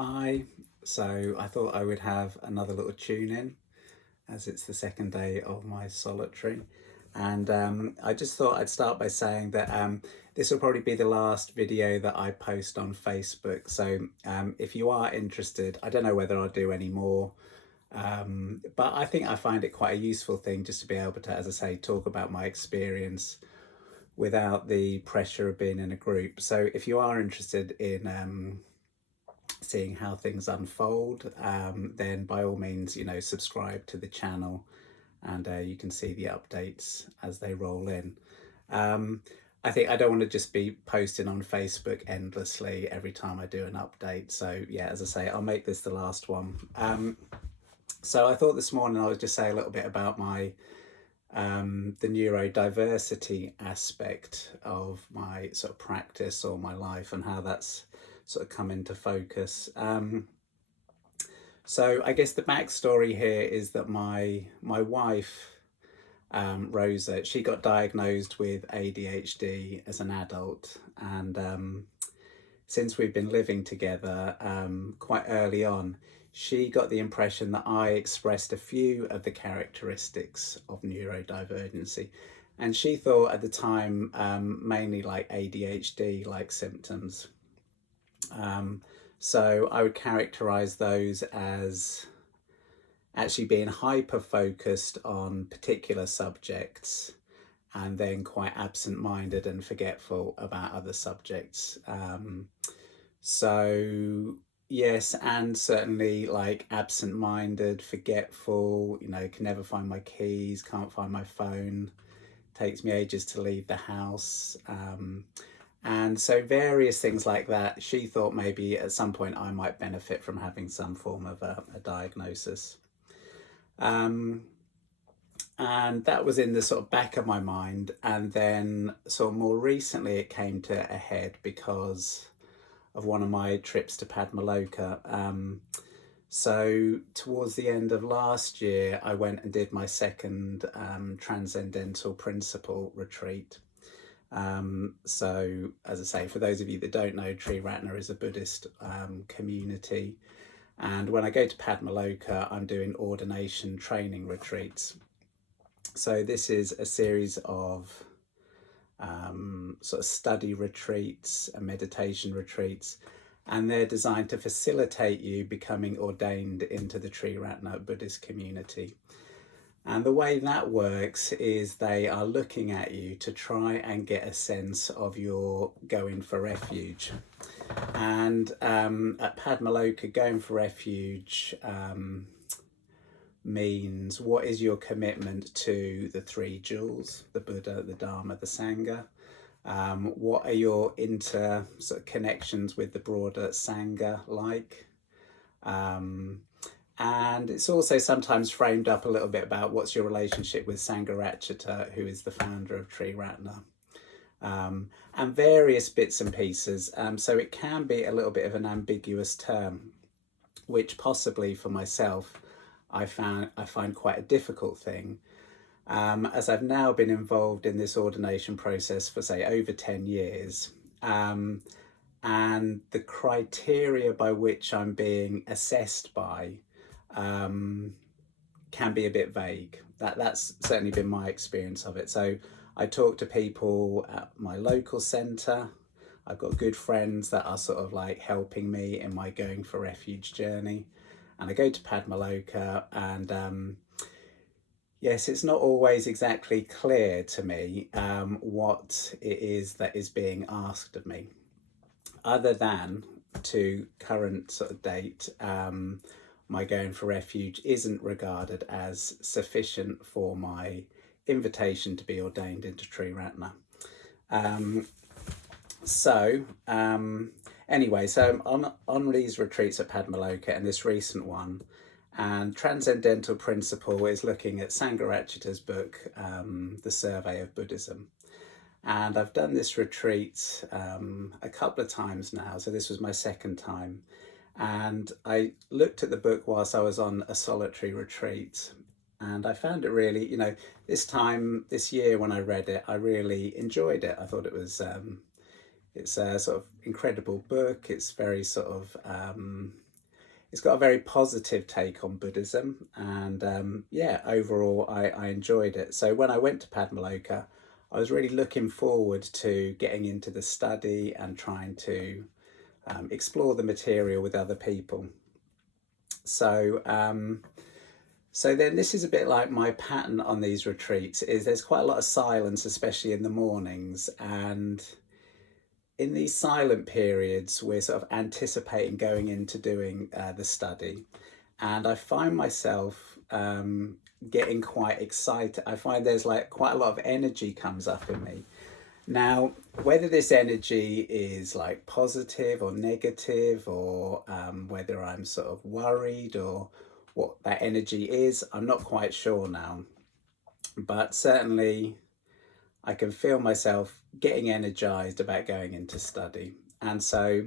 Hi, so I thought I would have another little tune in as it's the second day of my solitary. And I just thought I'd start by saying that this will probably be the last video that I post on Facebook. So if you are interested, I don't know whether I'll do any more, but I think I find it quite a useful thing just to be able to, as I say, talk about my experience without the pressure of being in a group. So if you are interested in seeing how things unfold, then by all means, subscribe to the channel and you can see the updates as they roll in. I think I don't want to just be posting on Facebook endlessly every time I do an update. So yeah, as I say, I'll make this the last one. So I thought this morning I would just say a little bit about my the neurodiversity aspect of my sort of practice or my life and how that's sort of come into focus. So I guess the backstory here is that my wife, Rosa, she got diagnosed with ADHD as an adult, and since we've been living together, quite early on, she got the impression that I expressed a few of the characteristics of neurodivergency. And she thought at the time mainly like ADHD like symptoms. So I would characterize those as actually being hyper focused on particular subjects and then quite absent-minded and forgetful about other subjects. So yes, and certainly like absent-minded, forgetful, can never find my keys, can't find my phone, takes me ages to leave the house. And so various things like that. She thought maybe at some point I might benefit from having some form of a diagnosis. And that was in the sort of back of my mind. And then sort of more recently it came to a head because of one of my trips to Padmaloka. So towards the end of last year, I went and did my second Transcendental Principle retreat. So as I say, for those of you that don't know, Triratna is a Buddhist community. And when I go to Padmaloka, I'm doing ordination training retreats. So this is a series of sort of study retreats and meditation retreats, and they're designed to facilitate you becoming ordained into the Triratna Buddhist community. And the way that works is they are looking at you to try and get a sense of your going for refuge. And at Padmaloka, going for refuge means what is your commitment to the three jewels, the Buddha, the Dharma, the Sangha? What are your sort of connections with the broader Sangha like? And it's also sometimes framed up a little bit about what's your relationship with Sangharakshita, who is the founder of Triratna, and various bits and pieces. So it can be a little bit of an ambiguous term, which possibly for myself, I find quite a difficult thing, as I've now been involved in this ordination process for say over 10 years. And the criteria by which I'm being assessed by can be a bit vague. That's certainly been my experience of it. So I talk to people at my local centre. I've got good friends that are sort of like helping me in my going for refuge journey. And I go to Padmaloka, and yes, it's not always exactly clear to me what it is that is being asked of me, other than to current sort of date. My going for refuge isn't regarded as sufficient for my invitation to be ordained into Triratna. Anyway, so I'm on these retreats at Padmaloka and this recent one, and Transcendental Principle is looking at Sangharakshita's book, The Survey of Buddhism. And I've done this retreat a couple of times now, so this was my second time. And I looked at the book whilst I was on a solitary retreat, and I found it really, this year when I read it, I really enjoyed it. I thought it was, it's a sort of incredible book. It's very sort of it's got a very positive take on Buddhism, and yeah, overall I enjoyed it. So when I went to Padmaloka, I was really looking forward to getting into the study and trying to explore the material with other people. So so then this is a bit like my pattern on these retreats is there's quite a lot of silence, especially in the mornings, and in these silent periods we're sort of anticipating going into doing the study, and I find myself getting quite excited. I find there's like quite a lot of energy comes up in me. Now, whether this energy is like positive or negative, or whether I'm sort of worried or what that energy is, I'm not quite sure now. But certainly I can feel myself getting energized about going into study. And so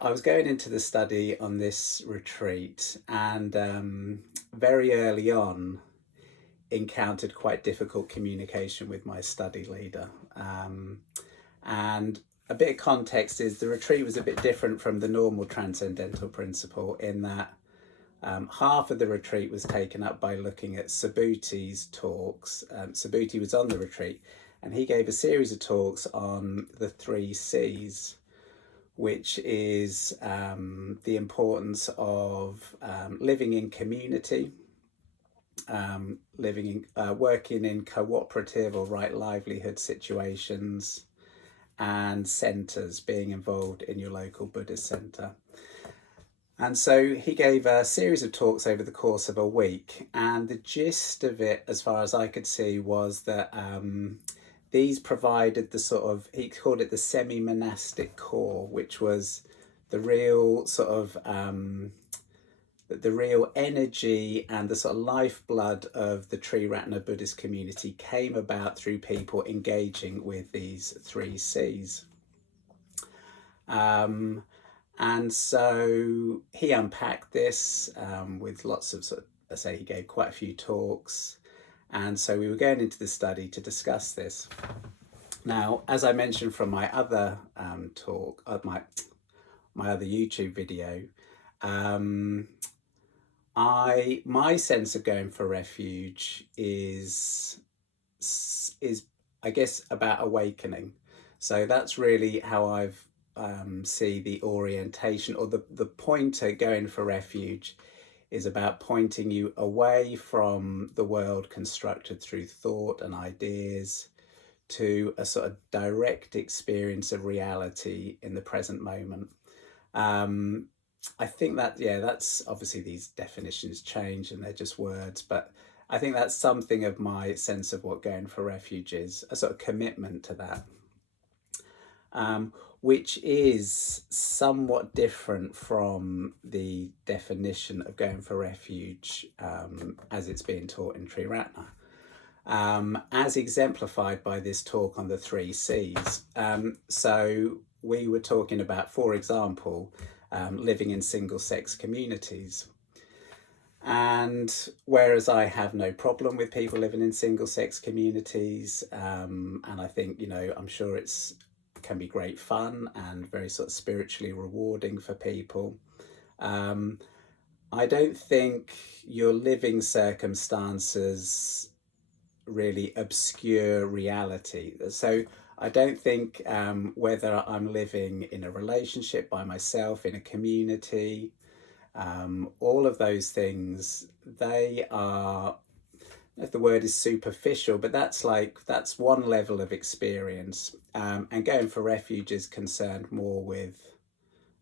I was going into the study on this retreat, and very early on encountered quite difficult communication with my study leader. And a bit of context is the retreat was a bit different from the normal transcendental principle in that half of the retreat was taken up by looking at Subhuti's talks. Subhuti was on the retreat, and he gave a series of talks on the Three-Cs, which is the importance of living in community, working in cooperative or right livelihood situations, and centres, being involved in your local Buddhist centre. And so he gave a series of talks over the course of a week, and the gist of it, as far as I could see, was that these provided the sort of, he called it the semi-monastic core, which was the real sort of the real energy and the sort of lifeblood of the Triratna Buddhist community came about through people engaging with these 3Cs. And so he unpacked this with lots of sort of, I say he gave quite a few talks. And so we were going into the study to discuss this. Now, as I mentioned from my other talk, my other YouTube video, my sense of going for refuge is I guess about awakening. So that's really how I've see the orientation, or the pointer going for refuge is about pointing you away from the world constructed through thought and ideas to a sort of direct experience of reality in the present moment. I think that, yeah, that's obviously these definitions change and they're just words, but I think that's something of my sense of what going for refuge is, a sort of commitment to that. Which is somewhat different from the definition of going for refuge as it's being taught in Triratna, as exemplified by this talk on the 3Cs. So we were talking about, for example, living in single-sex communities. And whereas I have no problem with people living in single-sex communities, and I think, you know, I'm sure it's can be great fun and very sort of spiritually rewarding for people. I don't think your living circumstances really obscure reality. So I don't think whether I'm living in a relationship by myself, in a community, all of those things, they are, if the word is superficial, but that's one level of experience, and going for refuge is concerned more with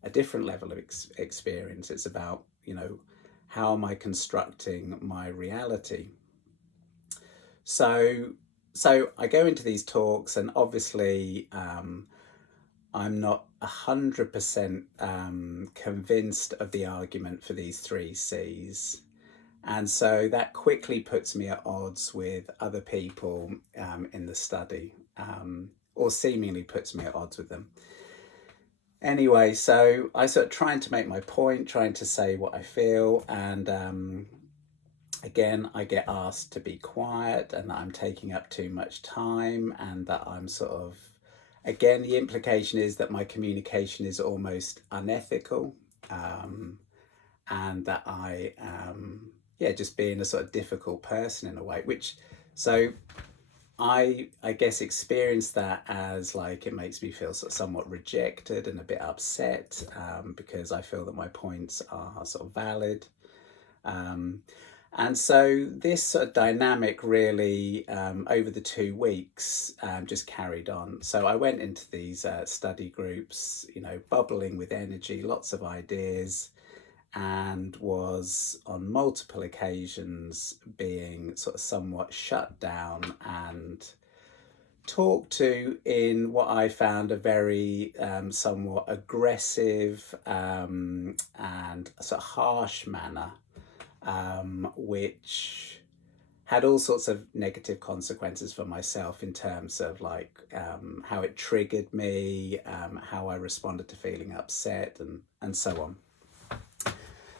a different level of experience. It's about, you know, how am I constructing my reality? So I go into these talks, and obviously I'm not 100% convinced of the argument for these 3Cs. And so that quickly puts me at odds with other people in the study, or seemingly puts me at odds with them. Anyway, so I sort of trying to make my point, trying to say what I feel, and again, I get asked to be quiet and that I'm taking up too much time, and that I'm sort of, again, the implication is that my communication is almost unethical. and that I yeah, just being a sort of difficult person in a way, which so I guess experience that as like it makes me feel sort of somewhat rejected and a bit upset, because I feel that my points are sort of valid. Um, and so this sort of dynamic really, over the 2 weeks, just carried on. So I went into these study groups, you know, bubbling with energy, lots of ideas, and was on multiple occasions being sort of somewhat shut down and talked to in what I found a very somewhat aggressive and sort of harsh manner, which had all sorts of negative consequences for myself in terms of like how it triggered me, how I responded to feeling upset, and so on.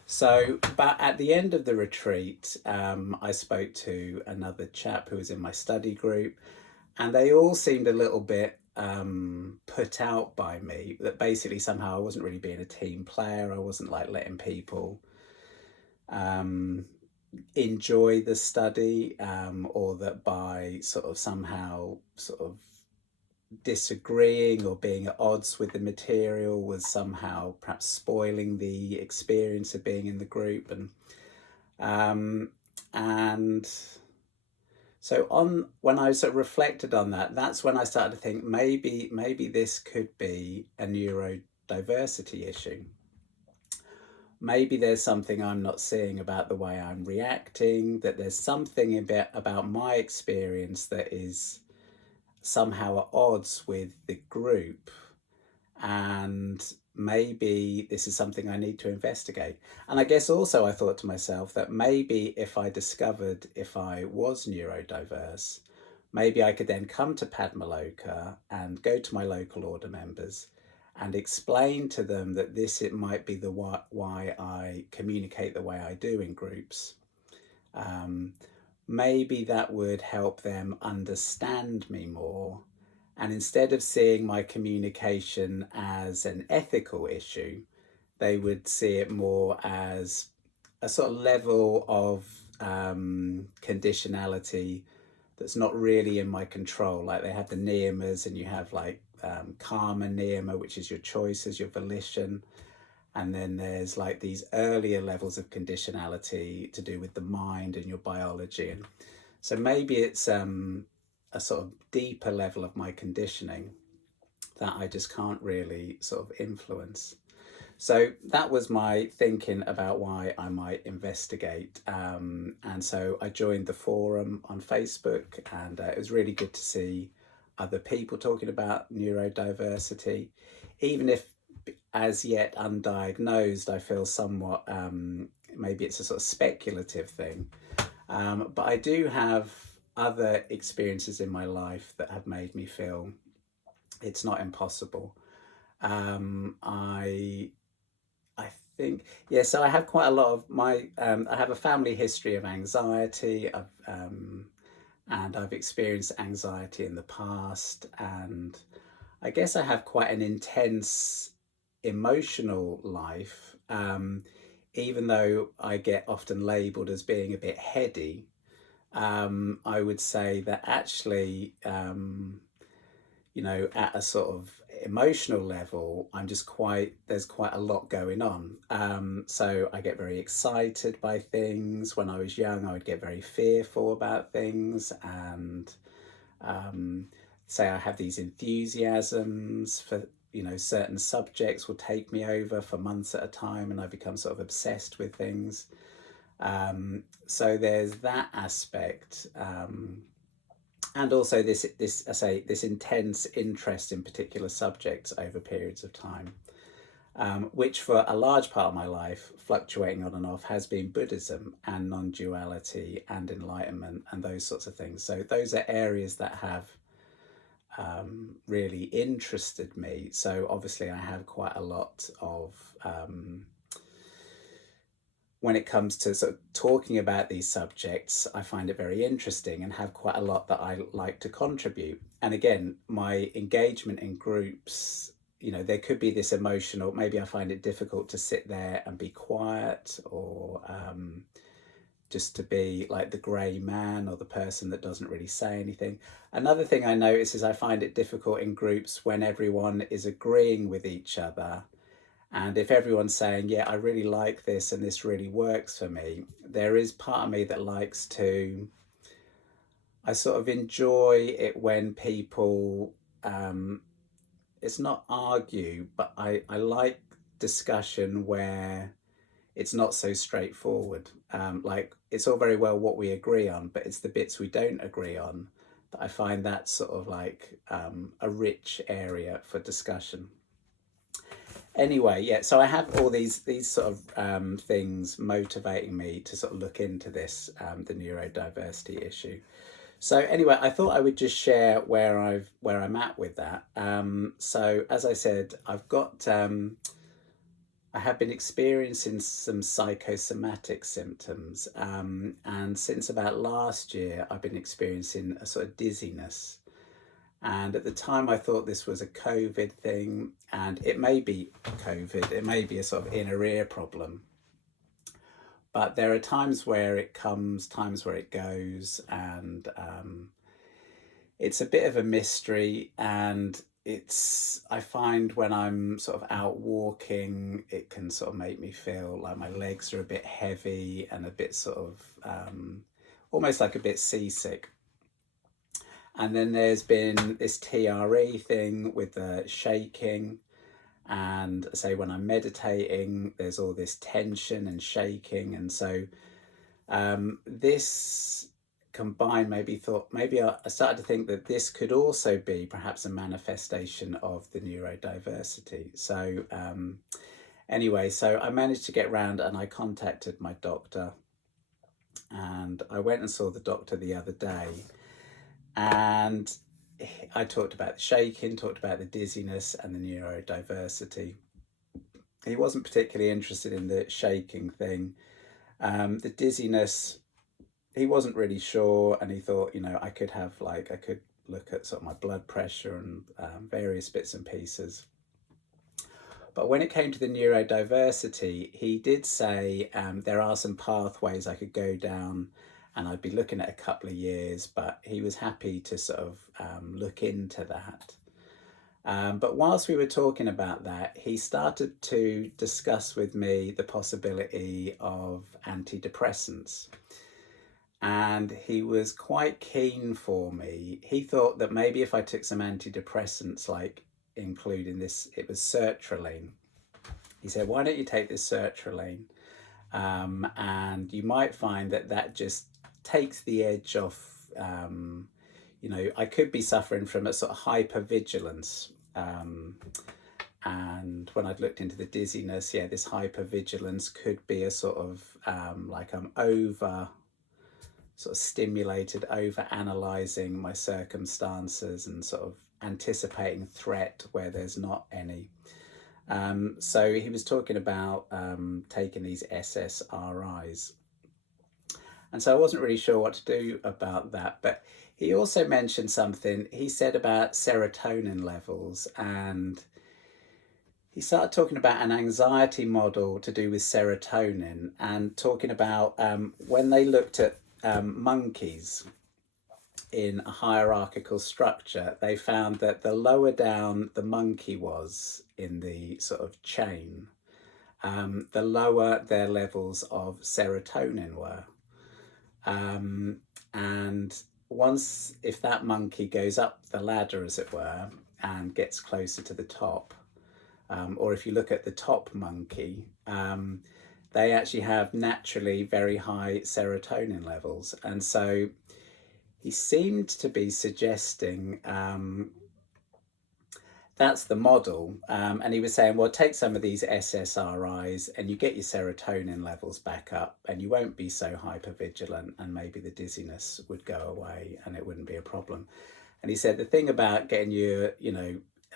So, but at the end of the retreat, I spoke to another chap who was in my study group, and they all seemed a little bit put out by me, that basically somehow I wasn't really being a team player. I wasn't like letting people um, enjoy the study, or that by sort of somehow sort of disagreeing or being at odds with the material was somehow perhaps spoiling the experience of being in the group. Um, and so on, when I sort of reflected on that, that's when I started to think maybe this could be a neurodiversity issue. Maybe there's something I'm not seeing about the way I'm reacting, that there's something about my experience that is somehow at odds with the group, and maybe this is something I need to investigate. And I guess also I thought to myself that maybe if I discovered if I was neurodiverse, maybe I could then come to Padmaloka and go to my local order members and explain to them that this it might be the why I communicate the way I do in groups. Um, Maybe that would help them understand me more. And instead of seeing my communication as an ethical issue, they would see it more as a sort of level of conditionality that's not really in my control. Like they have the niyamas, and you have like karma niyama, which is your choices, your volition. And then there's like these earlier levels of conditionality to do with the mind and your biology. And so maybe it's a sort of deeper level of my conditioning that I just can't really sort of influence. So that was my thinking about why I might investigate. And so I joined the forum on Facebook, and it was really good to see other people talking about neurodiversity. Even if as yet undiagnosed, I feel somewhat, maybe it's a sort of speculative thing. But I do have other experiences in my life that have made me feel it's not impossible. I think, yeah, so I have quite a lot of my, I have a family history of anxiety. And I've experienced anxiety in the past. And I guess I have quite an intense emotional life, even though I get often labeled as being a bit heady. I would say that actually, you know, at a sort of emotional level, I'm just quite, there's quite a lot going on. So I get very excited by things. When I was young, I would get very fearful about things, and say I have these enthusiasms for, you know, certain subjects will take me over for months at a time, and I become sort of obsessed with things. So there's that aspect. And also this I say this intense interest in particular subjects over periods of time, which for a large part of my life, fluctuating on and off, has been Buddhism and non-duality and enlightenment and those sorts of things. So those are areas that have really interested me. So obviously I have quite a lot of when it comes to sort of talking about these subjects, I find it very interesting and have quite a lot that I like to contribute. And again, my engagement in groups there could be this emotional, maybe I find it difficult to sit there and be quiet, or just to be like the grey man or the person that doesn't really say anything. Another thing I notice is I find it difficult in groups when everyone is agreeing with each other. And if everyone's saying, yeah, I really like this and this really works for me, there is part of me that likes to, I sort of enjoy it when people, it's not argue, but I like discussion where it's not so straightforward. Like, it's all very well what we agree on, but it's the bits we don't agree on that I find that sort of like a rich area for discussion. Anyway, yeah, so I have all these sort of things motivating me to sort of look into this, the neurodiversity issue. So anyway, I thought I would just share where I'm at with that. So as I said, I have been experiencing some psychosomatic symptoms, and since about last year, I've been experiencing a sort of dizziness. And at the time, I thought this was a COVID thing, and it may be COVID, it may be a sort of inner ear problem. But there are times where it comes, times where it goes, and it's a bit of a mystery. And I find when I'm sort of out walking, it can sort of make me feel like my legs are a bit heavy and a bit sort of almost like a bit seasick. And then there's been this TRE thing with the shaking. And say when I'm meditating, there's all this tension and shaking. And so this combined maybe I started to think that this could also be perhaps a manifestation of the neurodiversity. So anyway, so I managed to get round and I contacted my doctor, and I went and saw the doctor the other day, and I talked about the shaking, talked about the dizziness and the neurodiversity. He wasn't particularly interested in the shaking thing. The dizziness, he wasn't really sure, and he thought, I could look at sort of my blood pressure and various bits and pieces. But when it came to the neurodiversity, he did say there are some pathways I could go down, and I'd be looking at a couple of years, but he was happy to sort of look into that. But whilst we were talking about that, he started to discuss with me the possibility of antidepressants. And he was quite keen for me. He thought that maybe if I took some antidepressants, like including this, it was sertraline. He said, why don't you take this sertraline? And you might find that just takes the edge off. I could be suffering from a sort of hypervigilance. And when I'd looked into the dizziness, this hypervigilance could be a sort of like I'm over sort of stimulated, over analysing my circumstances and sort of anticipating threat where there's not any. So he was talking about taking these SSRIs. And so I wasn't really sure what to do about that. But he also mentioned something. He said about serotonin levels, and he started talking about an anxiety model to do with serotonin, and talking about when they looked at monkeys in a hierarchical structure, they found that the lower down the monkey was in the sort of chain, the lower their levels of serotonin were. And once, if that monkey goes up the ladder, as it were, and gets closer to the top, or if you look at the top monkey, they actually have naturally very high serotonin levels. And so he seemed to be suggesting that's the model. And he was saying, well, take some of these SSRIs and you get your serotonin levels back up and you won't be so hypervigilant, and maybe the dizziness would go away and it wouldn't be a problem. And he said the thing about getting your,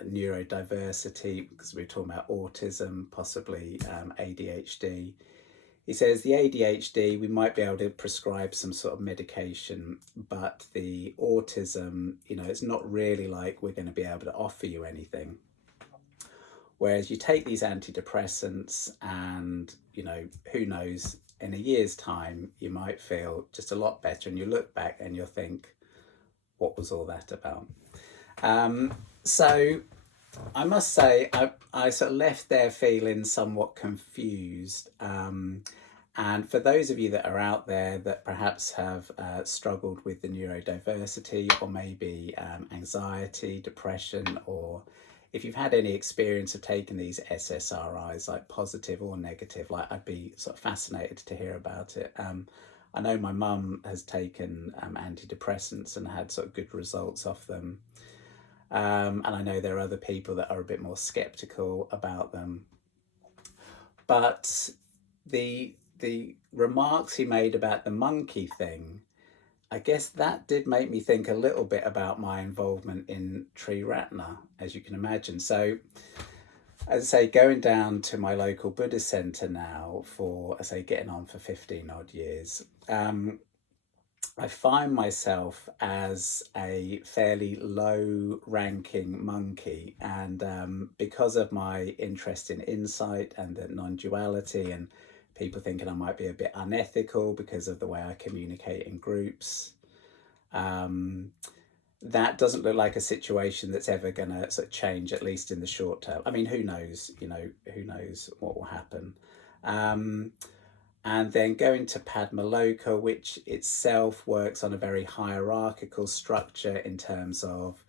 neurodiversity, because we were talking about autism, possibly ADHD, he says the ADHD, we might be able to prescribe some sort of medication, but the autism, it's not really like we're going to be able to offer you anything. Whereas you take these antidepressants and, who knows, in a year's time, you might feel just a lot better and you look back and you'll think, what was all that about? So I must say, I sort of left there feeling somewhat confused. And for those of you that are out there that perhaps have struggled with the neurodiversity, or maybe anxiety, depression, or if you've had any experience of taking these SSRIs, like positive or negative, like I'd be sort of fascinated to hear about it. I know my mum has taken antidepressants and had sort of good results off them. And I know there are other people that are a bit more skeptical about them. But the remarks he made about the monkey thing, I guess that did make me think a little bit about my involvement in Tree Ratna, as you can imagine. So, as I say, going down to my local Buddhist centre now for, as I say, getting on for 15 odd years, I find myself as a fairly low ranking monkey. And because of my interest in insight and the non duality, and people thinking I might be a bit unethical because of the way I communicate in groups, that doesn't look like a situation that's ever going to sort of change, at least in the short term. I mean, who knows? Who knows what will happen? And then going to Padmaloka, which itself works on a very hierarchical structure in terms of,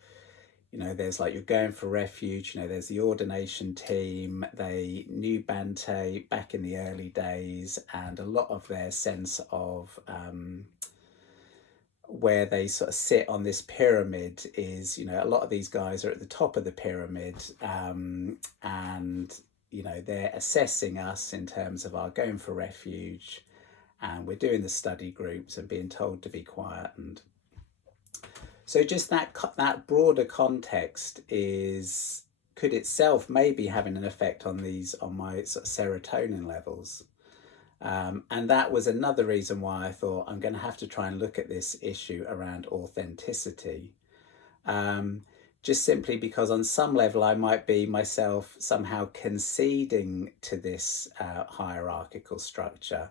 there's like you're going for refuge, there's the ordination team, they knew Bante back in the early days, and a lot of their sense of where they sort of sit on this pyramid is, a lot of these guys are at the top of the pyramid, and they're assessing us in terms of our going for refuge, and we're doing the study groups and being told to be quiet. And so just that broader context could itself maybe having an effect on my sort of serotonin levels. And that was another reason why I thought I'm going to have to try and look at this issue around authenticity. Just simply because on some level I might be myself somehow conceding to this hierarchical structure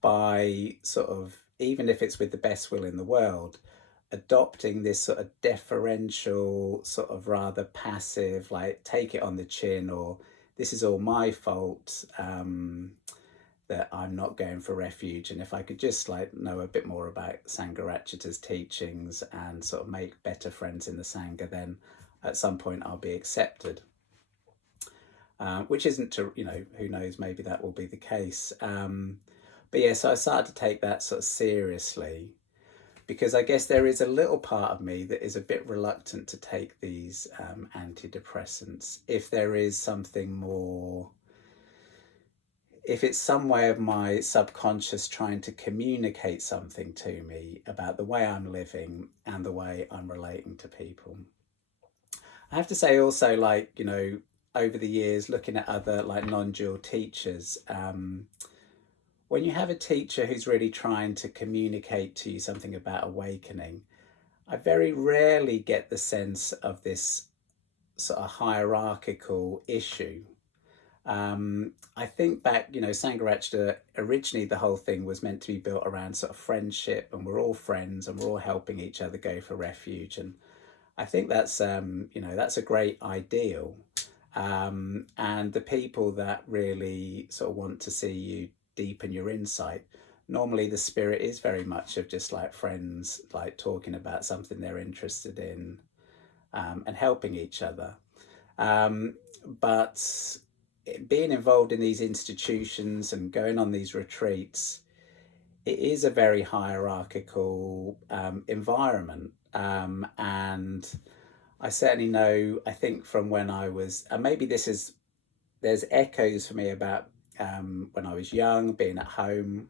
by sort of, even if it's with the best will in the world, adopting this sort of deferential, sort of rather passive, like take it on the chin, or this is all my fault, that I'm not going for refuge. And if I could just know a bit more about Sangharakshita's teachings and sort of make better friends in the Sangha, then at some point I'll be accepted. Which isn't to, who knows, maybe that will be the case. But yeah, so I started to take that sort of seriously, because I guess there is a little part of me that is a bit reluctant to take these antidepressants if there is something more, if it's some way of my subconscious trying to communicate something to me about the way I'm living and the way I'm relating to people. I have to say also, over the years, looking at other non-dual teachers, when you have a teacher who's really trying to communicate to you something about awakening, I very rarely get the sense of this sort of hierarchical issue. I think back, Sangharakshita, originally the whole thing was meant to be built around sort of friendship, and we're all friends and we're all helping each other go for refuge. And I think that's, that's a great ideal. And the people that really sort of want to see you deepen your insight, normally the spirit is very much of just friends, talking about something they're interested in, and helping each other. But being involved in these institutions and going on these retreats, it is a very hierarchical environment. And I certainly know, I think from when I was, and maybe there's echoes for me about when I was young, being at home.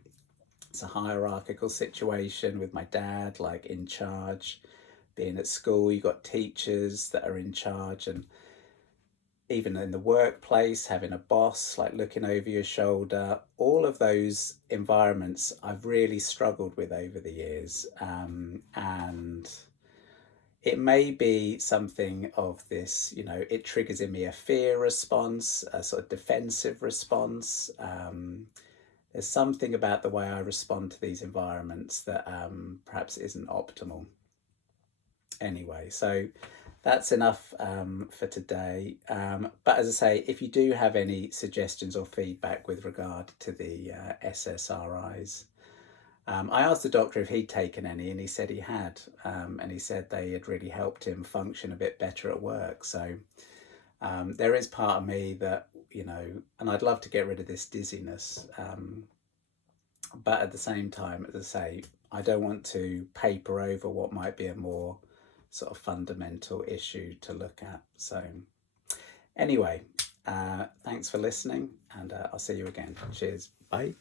It's a hierarchical situation with my dad, in charge. Being at school, you got teachers that are in charge, and even in the workplace, having a boss looking over your shoulder. All of those environments I've really struggled with over the years, and it may be something of this, it triggers in me a fear response, a sort of defensive response. There's something about the way I respond to these environments that perhaps isn't optimal. Anyway, so that's enough for today. But as I say, if you do have any suggestions or feedback with regard to the SSRIs, I asked the doctor if he'd taken any, and he said he had, and he said they had really helped him function a bit better at work. So there is part of me that, and I'd love to get rid of this dizziness, but at the same time, as I say, I don't want to paper over what might be a more sort of fundamental issue to look at. So anyway, thanks for listening, and I'll see you again. Cheers. Bye.